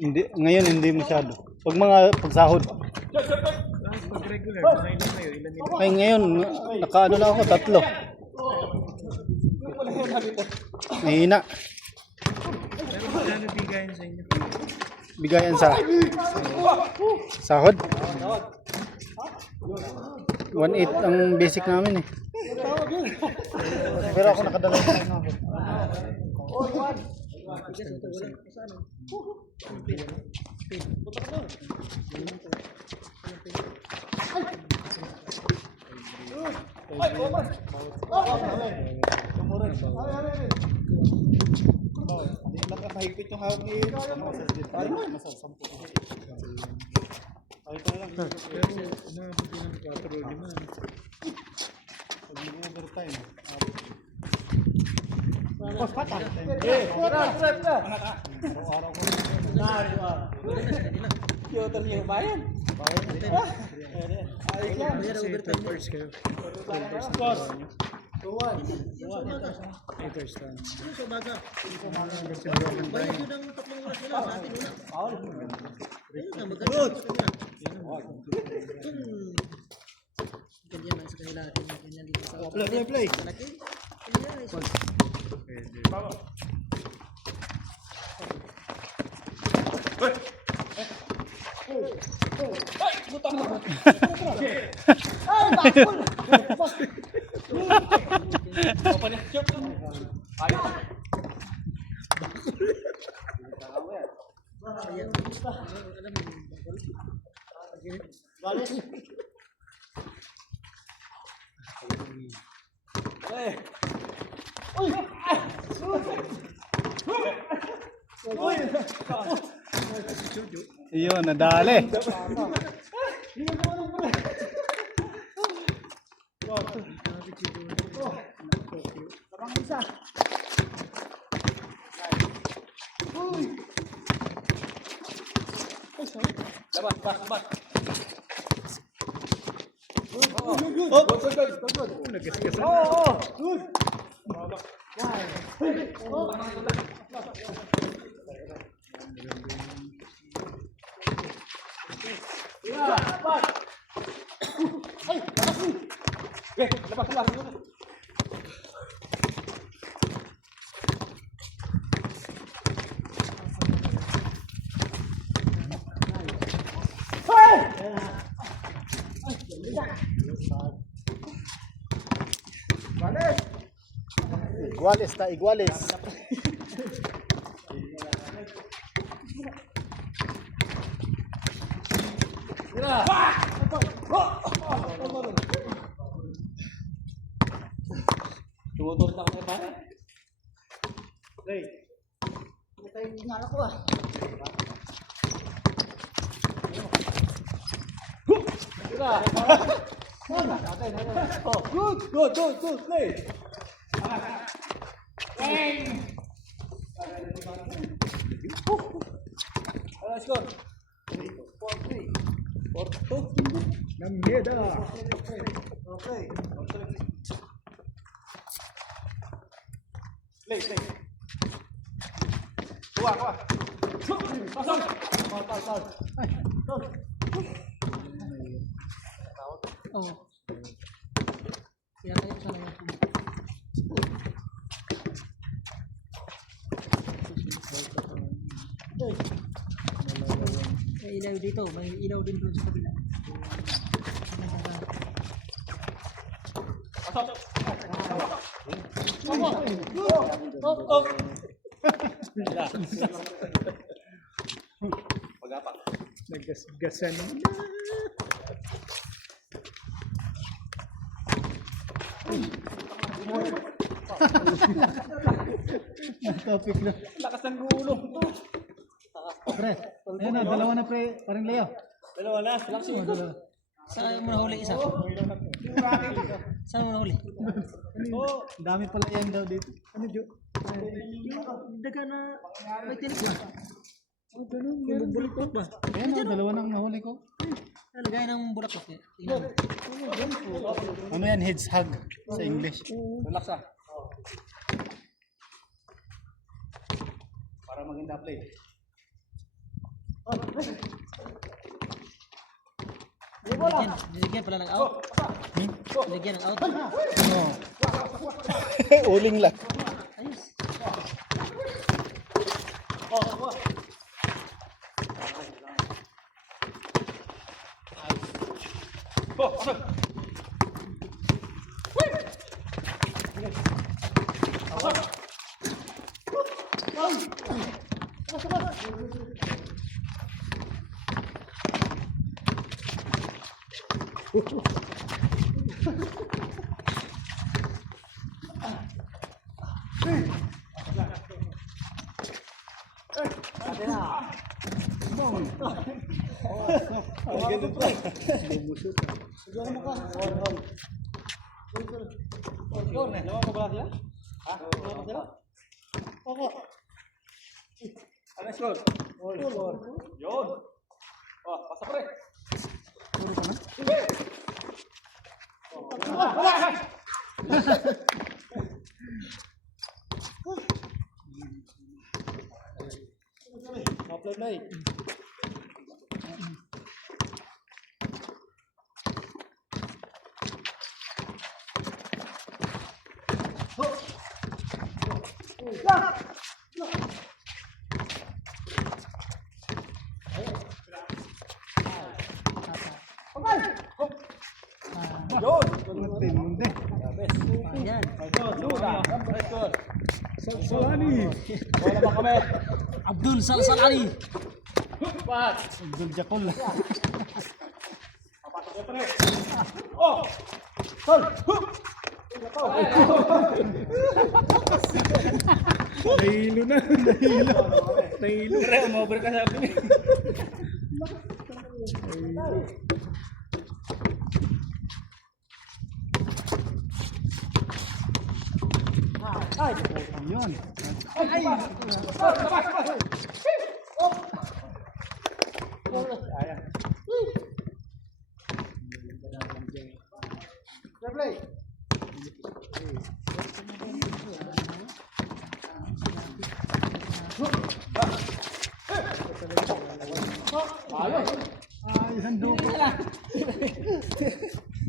Hindi, ngayon hindi masyado. Pag mga pagsahod. Pag regular, nakainom kayo, ilan nila? Ay ngayon, nakaano na ako, 3. Mahina. Pero magkano bigayan sa inyo? Bigayan sa sahod. 1.8 ang basic namin eh. Pero ako nakadala sa ano ako. Nakahigpit yung hawak ni masal 10. Pero umabot din ng 4 o 5. Pag mag-overtime. Boss, pata. Araw-araw ko. Kyoto niyo bayan. Ayos yan. Kasi 12 hours kayo. 12 hours na trabaho nyo. 8 hours lang. Sa umaga. Hanggang sa broken Bayad time. yun ang 3 oras nila sa atin una. Ayun nga, maganda sa kanila. Kung ganyan lang sa kanila natin, ganyan dito sa Play. malaki. Kanya, Iyon, nadali. Iguales ta iguales. Tumutur na kayo pare. Play. Ito yung ingala ko ah. Good, play. Let's go. 4-3. 4-2. Ng Meda. Okay. Play. Kuha. Pasok. Oo. Kaya tayo sana yan. May ilaw dito, may ilaw din doon sa kabila. Naggasgasan. Topic na. Lakas ng gulo. Pre, ayun na, dalawa na pre, paring Leo. Dalawa na. Lakas yung gulo. Saan mo nahuli isa? Saan mo nahuli? Oh. Ang dami pala yan daw dito. Ano, Jo? Yung daga na may tinik ba? Oh, ganun. Meron baliktad ba? Ayun na, dalawa nang nahuli ko. Nalagay ng bulaklak. Tingnan mo. Ano yan, hedgehog sa English. Relax ah. Para maganda play. Diligyan pala ng out. Diligyan ng out. Uling lang. Ayos. Ayan. Abdul Salsalani. Abdul Jakol. Nahilo na. Nahilo. Pre, umover ka sa akin. Yun. Ayos ang dupot.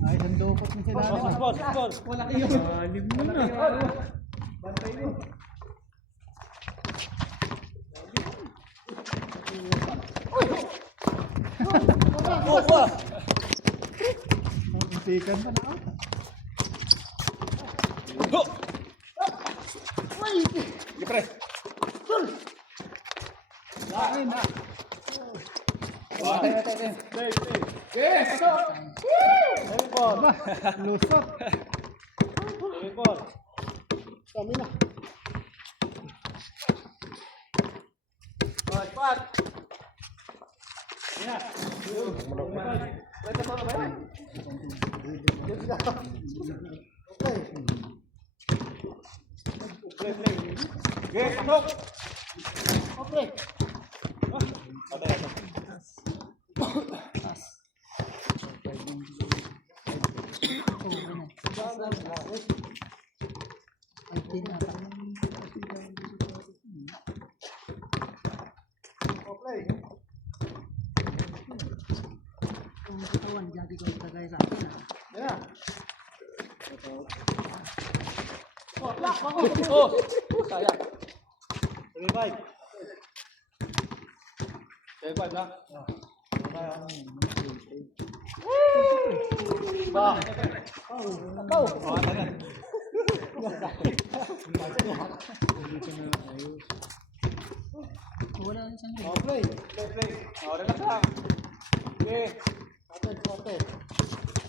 Ayos ang dupot ng sila. Wala kayo. Alim mo na. Muntikan pa na. Lusot. Jadi ko itagay sa akin. Sayang. Revive. Revive na. Ba. Tao. Wala na siyang Oh, play. Oh, relax lang. Okay. Sorted.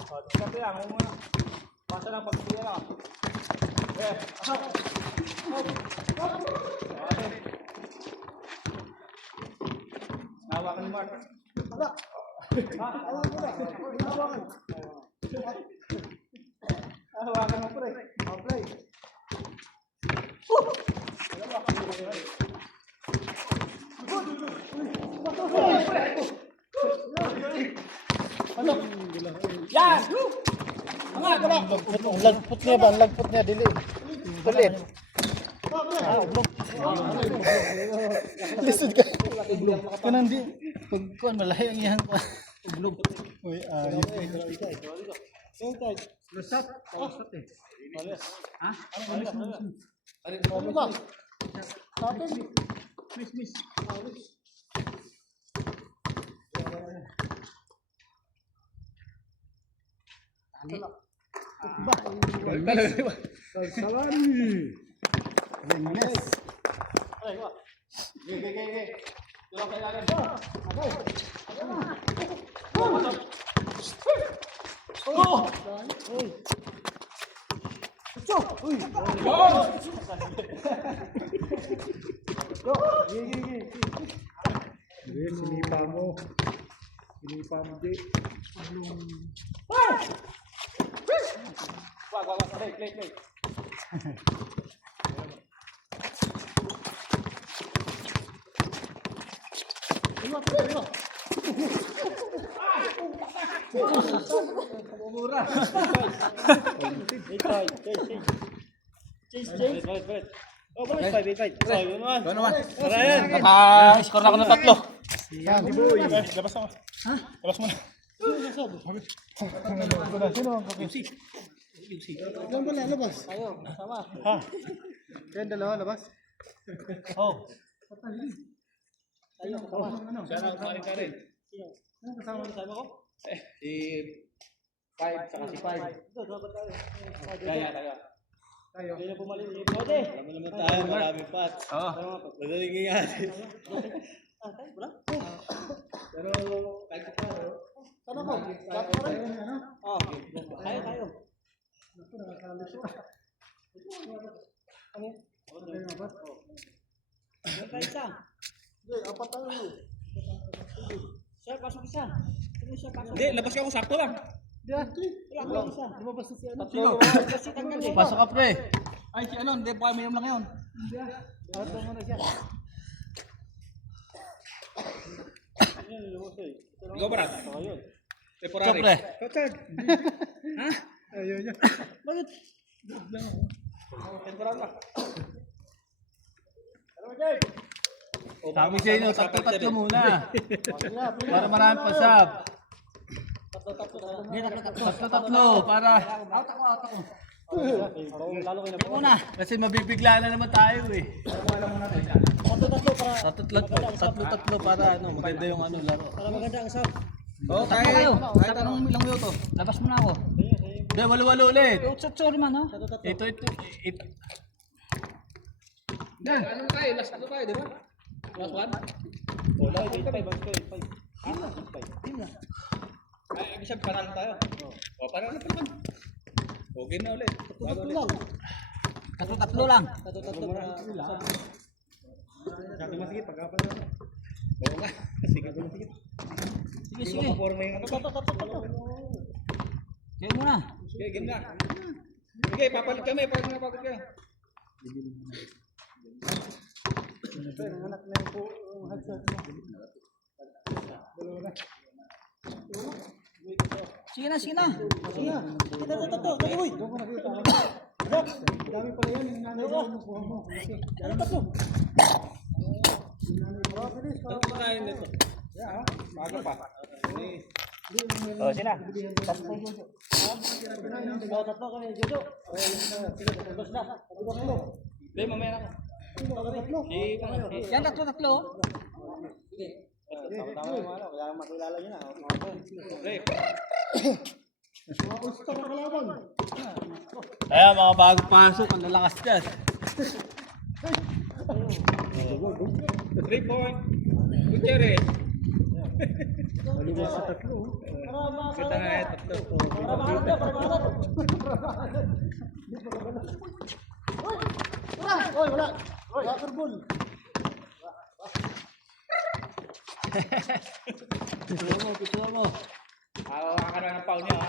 Oh, sorted lang. Huwag mo na. Pasa lang pag-tuya lang. Okay. Okay. Hawakan ni Mark. Hawakan mo, pre. Oh, play. Yan! Ang lagpot niya ba? Ang lagpot niya, dili. Kulit. Lisod ka. Kanang di. Pag kuan malayo ang iyang kuan. Ublog. Uy, ayos. Lusat. Lusat eh. Ha? Ano ba? Tapos miss. Sinipa mo. Sinipa mo, Jay. Wag. Play. Naka-score na ako ng 3. Yan, boy. Labas mo. Ha? Labas mo na. Sino ang kapi? Ilan ba na labas? Tayo, sama. Yan, dalawa labas. Oh. Tayo, sama. Siya na kumain ka rin. Ano kasama ko? Si 5 saka si 5. Kaya. Tayo. Hindi na bumalik. Pwede. Alam naman tayo, maraming pat. Oo. Madaling ingatan. Wala? Pero kahit pa, Ano ko? Dapat pa rin. Ano? Oh, tayo. Meron tayo isa. Apat tayo. Sir, pasok isa. Sino siya pasok? Hindi, labas ka ako sakto lang. Wala, wala isa. Lumabas na si ano? Sino? Kasi tanggal eh. Pasok ka pre. Ay, si ano, hindi pa kami lang ngayon. Lahat mo na siya. Ikaw ba rin? Temporary. Ikaw, pre. Richard. Ha? Ayaw niya. Bakit? temporary lang. Sabi sa inyo, tatlo muna. Para marami pasab. Hindi, tatlo. Tatlo, para... Out ako. Lalo kayo Hindi muna. Kasi mabibigla na naman tayo eh. Tatlo para ano, maganda yung ano laro. Para maganda ang sound. Oo, kahit anong ilang minuto. Labas mo na ako. Hindi, walo-walo ulit. Sorry man, ha? Ito. Na, ano tayo? Last ano tayo, di ba? Last one? Wala, 5. Ay, ibig sabihin, panalo tayo. O, panalo pa naman. Okay na ulit. Bago ulit. Tatlo lang. Sabi mo sige, pagkapan na. Oo nga. Sige. Sige. Hindi mo kaporma yung ano. Game muna. Sige, game na. Sige, papalit kami. Pag napagod kayo. Sige na. Sige, tatlo. Uy. Dami pala yan, yung nanay ko yung buha mo. Tatlo. Tatlo tayo nito. Bago pa. Oh, sina. Tatlo kami, Jojo. Tapos na. Hindi, mamaya na. Yan, tatlo. Tama yung ano, kaya makilala nyo na. Pre, Kaya mga bagong pasok, ang lalakas dyan. 3 point. Gutierrez. Maliwas sa tatlo. Kita nga eh, tatlo. Wala. Water ball. Picture mo. Ka na ng foul nyo, ha?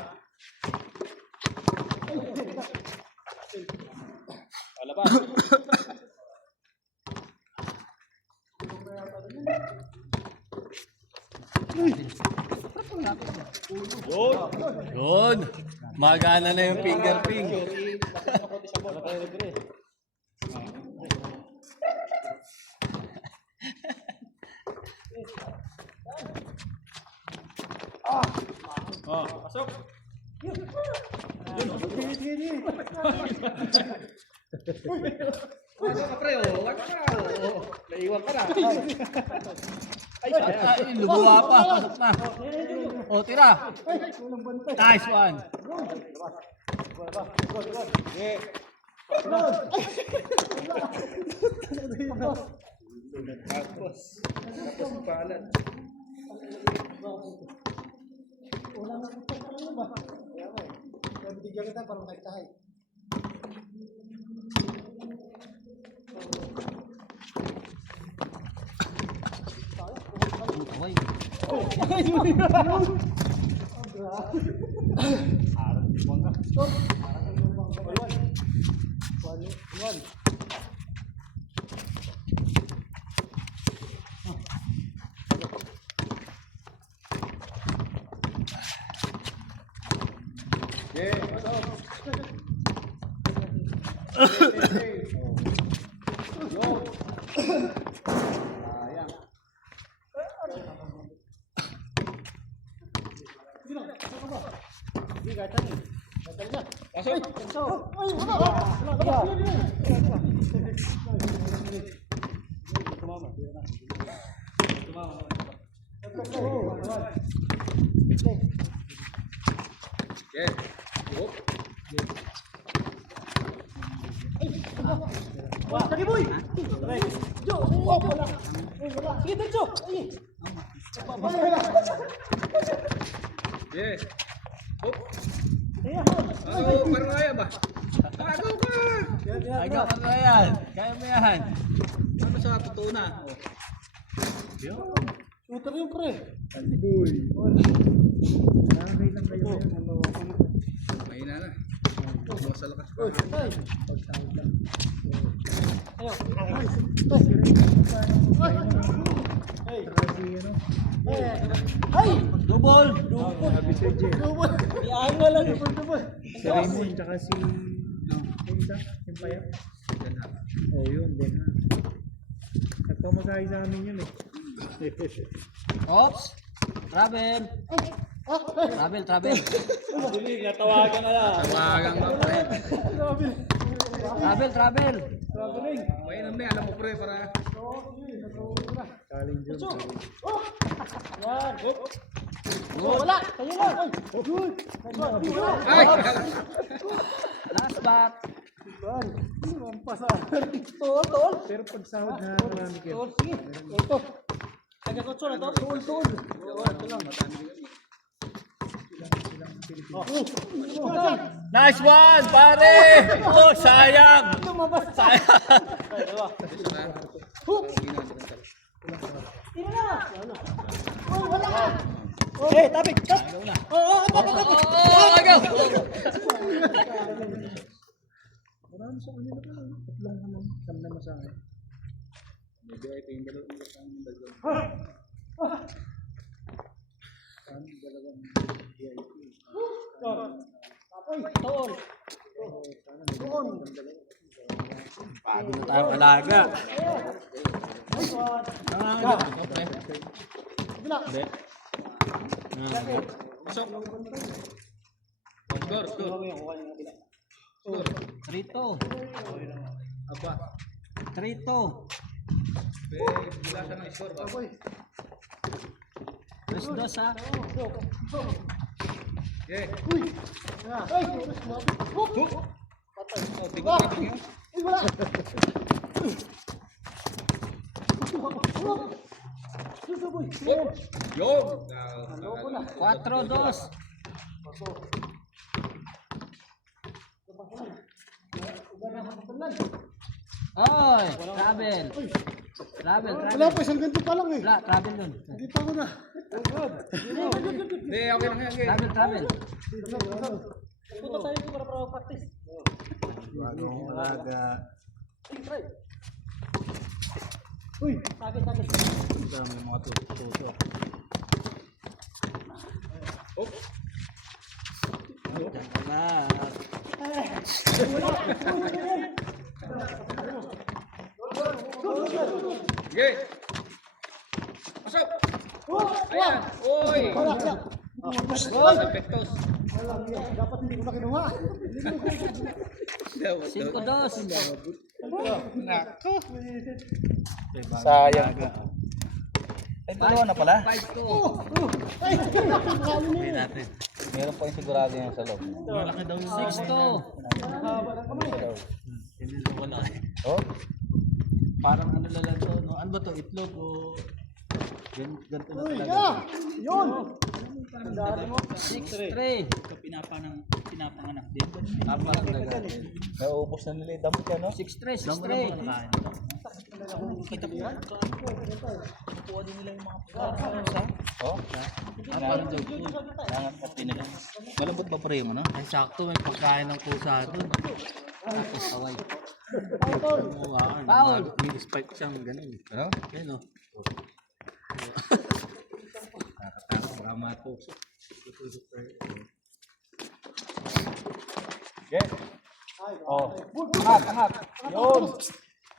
Labas. Yun. Magana na yung finger ping. Oh, pasok. Ano ka pre, oh? Ano ka? Oh, naiwan ka na. Ay, lubuha pa. Pasok na. O, tira. Nice one. Okay. Tapos yung palan. Bigyan kita para makitahay. Kaway. Okay. Oh. Lagi boy! Jo! Oh, wala! Sige, Jo! Yeah. Oh. Ano, parang kaya ba? Agaw ka! Agaw ka na yan. Kaya mo yan. Ano sa totoo na? Oh. Shooter yung pre. Mahina na. Huwag sa lakas pa. Double. Iyahan nga lang. Double. Si Raymond tsaka si yung payat. Oh, yun din ha. Nagpamasahe sa amin yun eh. Oops. Travel. Travel. Natawagan na lang. Tawagan mo pre. Travel. Mainam na, alam mo pre para. Kaling dyan. Wala! Kayo na! Ay! Last back. Tol! Pero pag sahod na marami kayo. Sige! Ito! Taga-kotso na to? Tol! Nice one, pare. Oh, sayang. Eh, tapik! Oh, agaw. Marami sa kanila pa lang. Tatlong siyam na masahe. Maybe ito yung dalawang kasama ng dalawang. Kami dalawang VIP. Tol! Bago na tayo alaga. Pasok. Score. Score. 3-2. Apa? 3-2. Wala siya ng score ba? Tres dos ha. Yeah. Ay! Oh, bigot yun. Ay, wala! Yo! 4-2. Oy, travel. Wala pa, isang ganito pa lang eh. Wala, travel dun. Hindi pa ako na. Hindi, okay lang yan. Travel. Punta tayo dito para practice. Bagong alaga. Uy! Sakit. Dami mga tutok. Oh, Na. sige. Pasok! Ayan! Uy! Perfectos. Dapat hindi ko na kinuha. 5-2. Nako. Sayang po. Ay, dalawa na pala. 5-2. Ay, Hindi natin. Meron po yung sigurado yan sa loob. Malaki daw yung 6-2. Hindi ko na. Oh? Parang ano lang to, no? Ano ba to? Itlog o ganito na uy, talaga. ka! Yun! 6-3. Pinapanganak din. Tama lang talaga. Naubos na nila yung damot yan, no? 6-3. Kita po yan. Kukuha din nila yung mga Oh? Parang joke. Nangat at tinila. Malambot ba pre yung ano? Ay, sakto may pagkain ng pusa doon. Tapos away. Foul! May spike siyang ganun. Ano? Yan o. Nakakatakot. Rama po. Okay. Oh. Angat. Yun.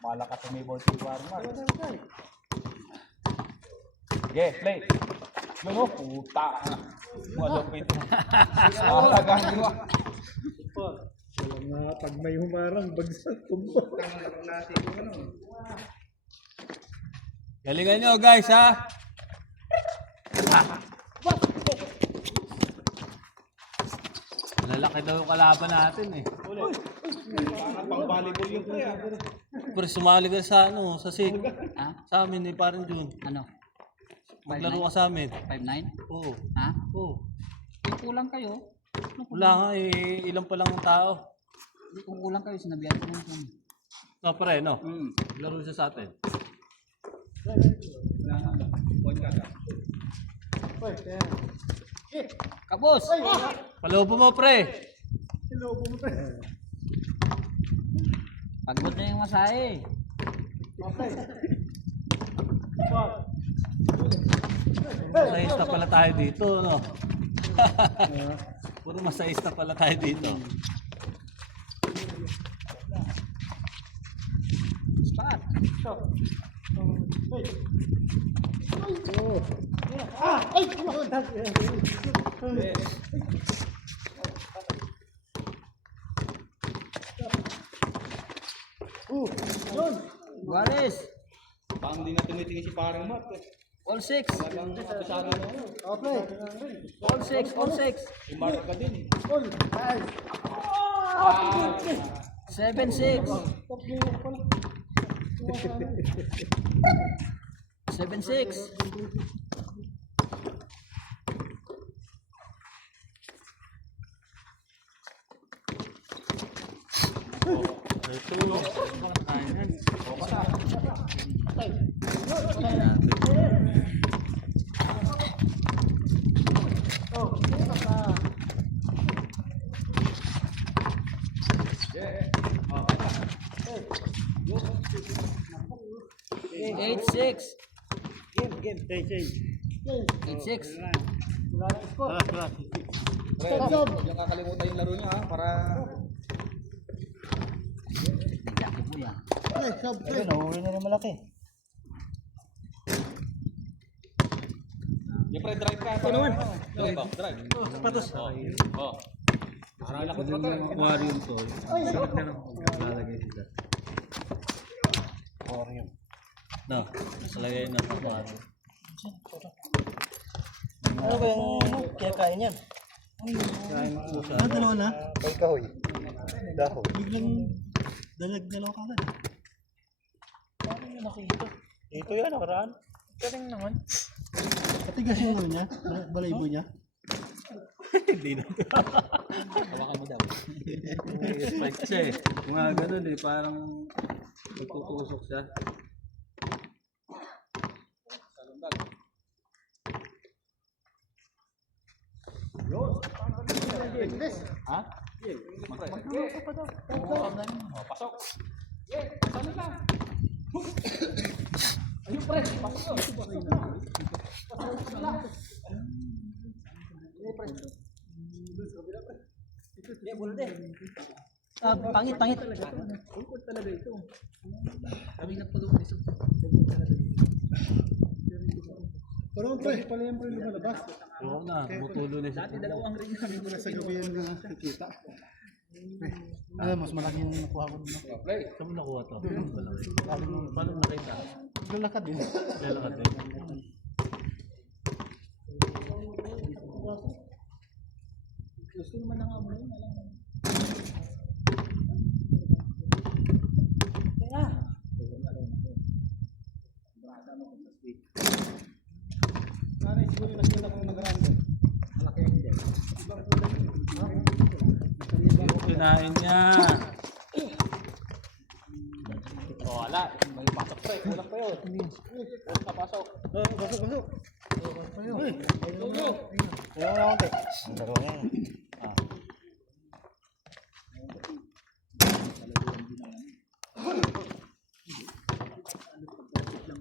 Malakas sa may ball to Warmark. Okay, play. Yun o, puta. Malupit. Nakalagang diwa. Walang nga, pag may humarang, bagsak kumpo. Galingan nyo guys ha. Lalaki daw yung kalaban natin eh. Pang volleyball yung pre ah. Pero sumali ka sa ano, sa SIG. Sa amin eh, parang June. Ano? Maglaro ka sa amin. 5'9"? Oo. Ha? Oo. Kulang kayo. Wala nga eh, ilang pa lang ang tao. Kung kulang kayo, sinabihan ko lang. No, pre, no? Laro siya sa atin. Kapos! Palobo mo, pre. Pagod na yung masahe. Masahista pala tayo dito, no? Puro masahista pala tayo dito. Spot! Ay! Yun! Guares! Parang hindi na tumitingin si parang Mark eh. All 6! Talagang kabisado na yun. Okay. All 6! All 6! Si Mark ka din eh. All. Nice. 7-6! 7-6! Ito, kainan. Eight six. Game. Hey. 8-6. Pre, huwag yung kakalimutan yung laro niya ha. Para Jackie po yan. Ay, sub. Ayun, nahuli na ng malaki. yung pre drive ka. Ano naman? Drive oh, drive. Patos. Oh. Parang lakot pa to eh. Aquarium to. Sarap na lang maglalagay sila. Aquarium. No, nasalagay na sa aquarium. Ano ba yung kinakain yan? Dalawa na? May kahoy. Dahon. Biglang dalaw ka agad. Ito yan, nakaraan. Galing naman. Katigas yung ano niya? Balaybo niya? Hindi na. Hawakan mo daw. May spike siya eh. Mga ganun eh, parang nagtutusok siya. Ha? Oh, pasok. Sana lang. Ayun pre, pasok. Pangit. Kami nagpagawa dito. Pero pre, pala yan pre lumalabas. Oo na, mutulo na siya. Dalawang ring kami. Wala sa gabi yan na nakikita. Mas malaki yung nakuha ko dun. Play. Saan mo nakuha to? Malaki. Paano nakita? Lalakad din. Lalakad din. Gusto naman ng amo yun. Nanay siguro yung nakita ko yung nag-rando. Kinain niya. Oh, wala. May pasok pre. Kulang pa yun. Pasok. Pasok. Ayaw na konti.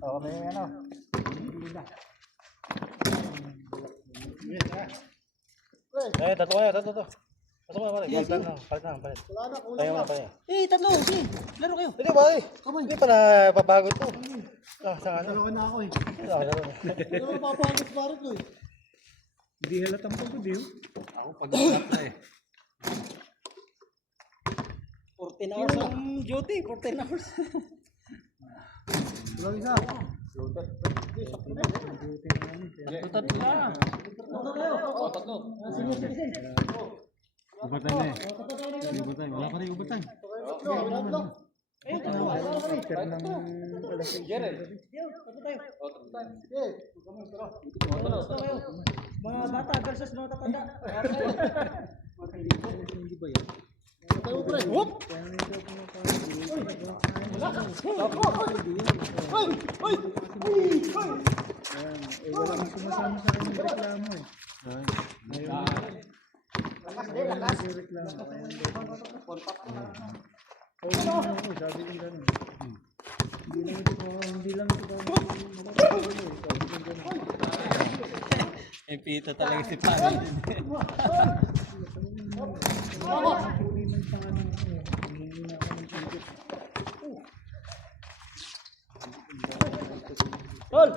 Oh, may ano. Tato kayo, tato. Pasok mo na pare. Palit na. Tayo mo na pare. Tatlo. Sige. Laro kayo. Hindi ba hindi pa na pabago to. Sa ano? Dalawa na ako eh. Laro na. Pero mapapagod parang ko eh. Hindi halatang pagod eh. Ako pag-ulat na eh. 14 hours ang duty. 14 hours. Dalawa isa. Tatlo lang. Ubatan na eh. Ubatan. Wala pa rin ubatan. Mga bata versus mga tatanda. Tayo pre. Whoop! Wala kang sumasama sa akin ng reklamo eh. Sabi ko gano'n. Hindi lang ito pa. Eh, pita talaga si Pano. Tol.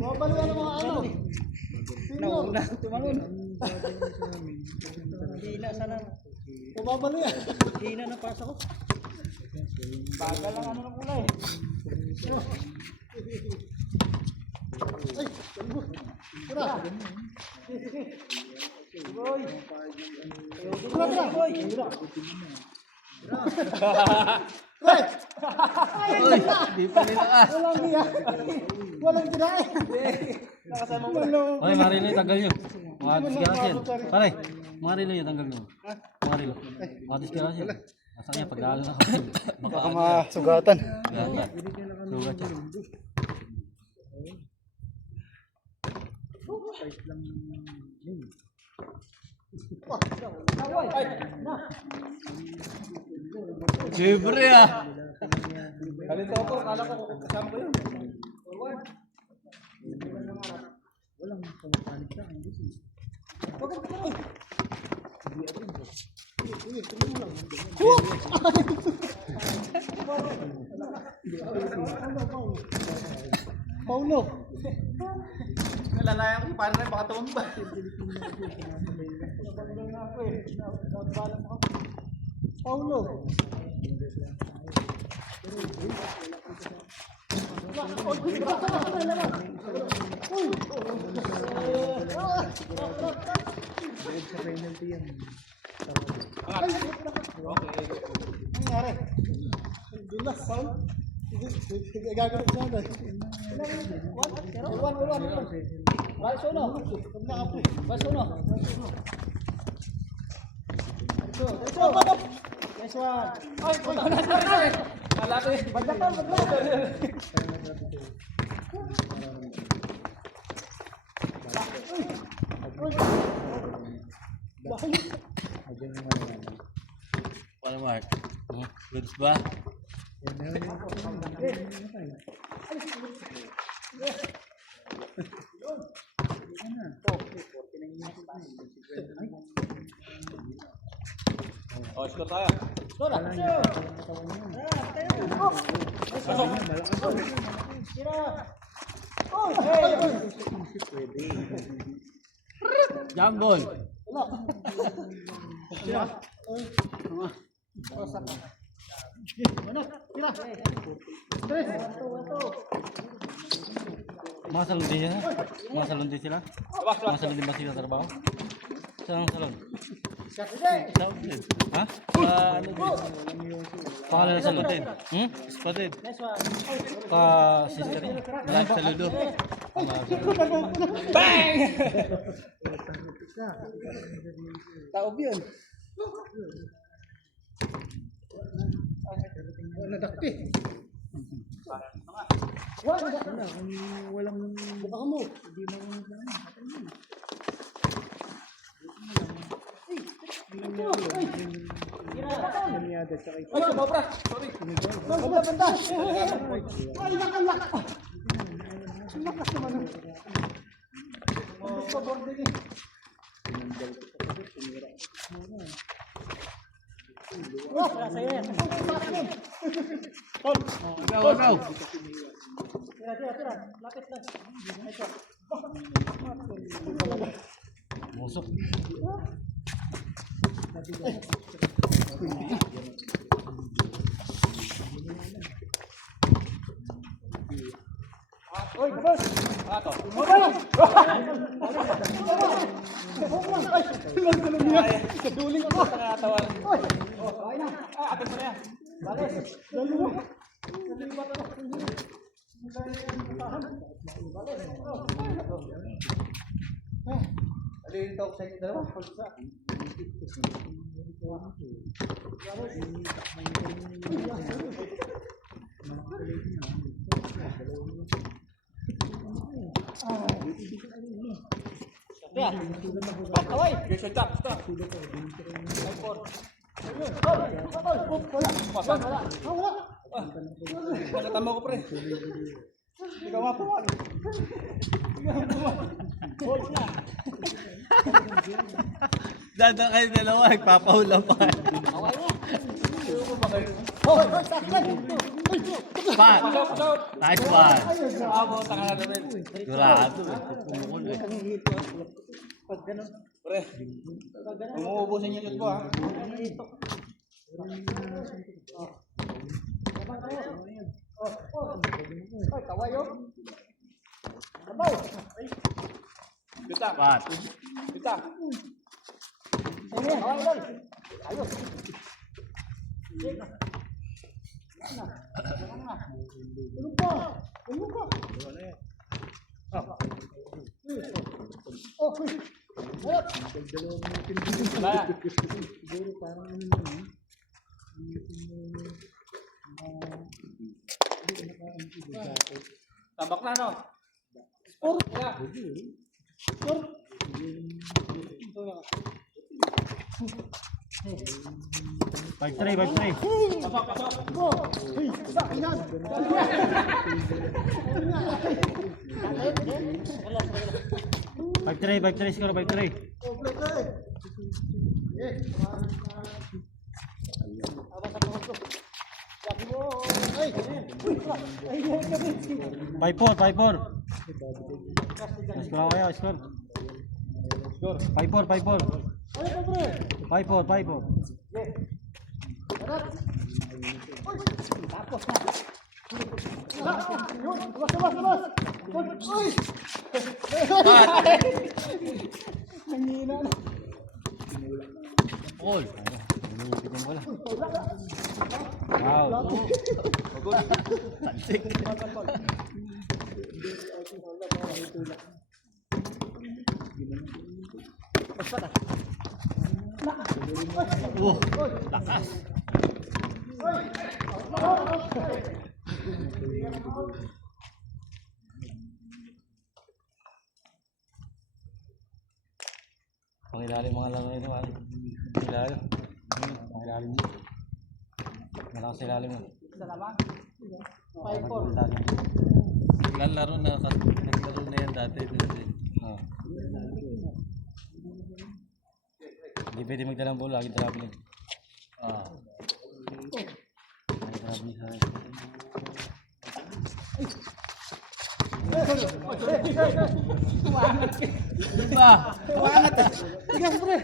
Mabaliwan ng mga ano. Nauna tumalon. Hina sana. Mababaliwan. Hina na pasok ko. Bagal lang ano ng kulay. Tara. Pre! Di pa nila ah. Walang niya. Walang kinain. Nakasama mo. Oy, Marilo, tanggal nyo. Mga disgrasya yan. Pare, Marilo yun, tanggal nyo. Marilo. Mga disgrasya yan. Masa kaya, pag-lalo na kami. Baka Sugatan. gata. Sugat siya. Siyempre ah. Halito ako, kala ko kasama ko yun. Walang pangpanik sa akin. Paulo. Nalalaya ko, paano rin baka tumamba. Paulo. Sa penalty yan. Nangyari. Dulas, Paul. Gagawin ko sana. Uwan. Baso no. Baso no. Nice one. Ay, Malaki. Bagdatan. Paano, Mark? Goods ba? Yan, meron yung Score tayo. Kala niya, parang katawan niya. Pwede. Jambol. Mga salon din sila? Mga salon din sila? Mga salon din ba sila trabaho? Saan ang salon? Sa outlet. Ha? Sa ano din? Pangalan ng salon din? Spa din? Sister din? Wala sa saludo? Bang! Taob yun. Nadakti. Wala, kung walang buka mo, hindi mo nangyada sa kay Ay, sobra. Sorry. Ikaw. Musok. Ato. Duling ako sa katawan. Atin mo na yan. Alin talk sa inyo dalawa? Okay, stop. Nakatama ko pre. Ikaw nga po. Dada kayo dalawa, nagpapahula pa. Pat! Nice one! Tanga na rin. Durado. Pumukul eh. Pre, umuubusin yung ko ha. Bita, Pat! bita. siguro parang ano yun, Tabak na no? Bike tray. Bike tray, siguro bike tray. Five four. Score kayo, score. 5-4. 5-4. All. Bigyan mo lang. Wow. Tansik. Lakas. Pangilalim mga laro nito, man. Pangilalim. Pangilalim. Malakas ilalim mo. Salamat. 5-4. Naglaro na yan dati. Hindi pwede magdalang bola, lagi traveling. Ah. Ay, grabe ni Sai. Diba? Tigas, pre.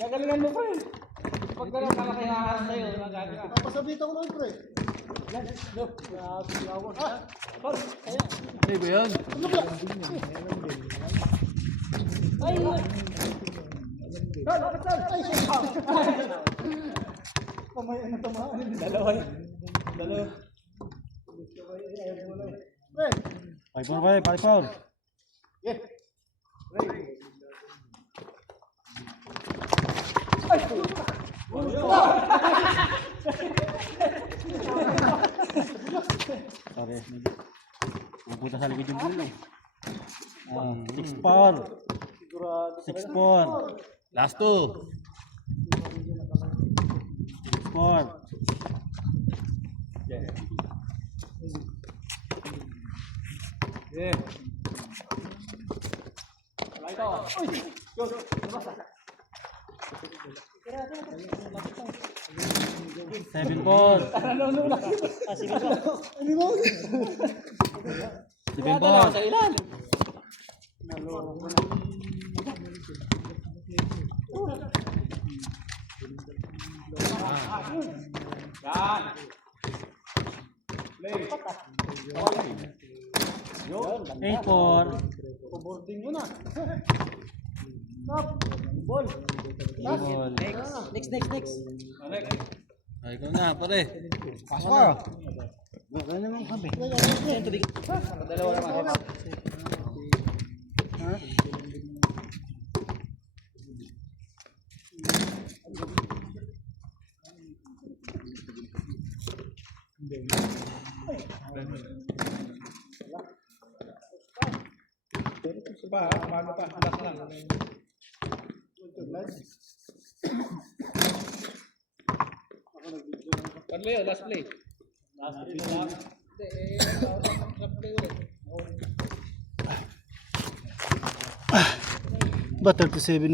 Gagalingan mo, pre. Pag gano'n kakayahan sa'yo, magagawa. Papasabitan ko lang, pre. Ano ba yun? Dalawa yan. Dalawa. Five four, bay, 5-4. Sorry. Pupunta sa likod yung bulo. 6-4. 6-4. Last two. 6-4. Yeah. Wala ito. Uy! Yun. Seven four. Ano na? Sige ba? Seven four. Sa ilalim. Yan. Play. 8-4. Boarding mo na. Ball. Next. Ay, ikaw na, pare. Pasok. Baka naman kami. Yan, tubig. Dalawa naman. Pa, umaga pa. Last lang. Play, last play. Ba 37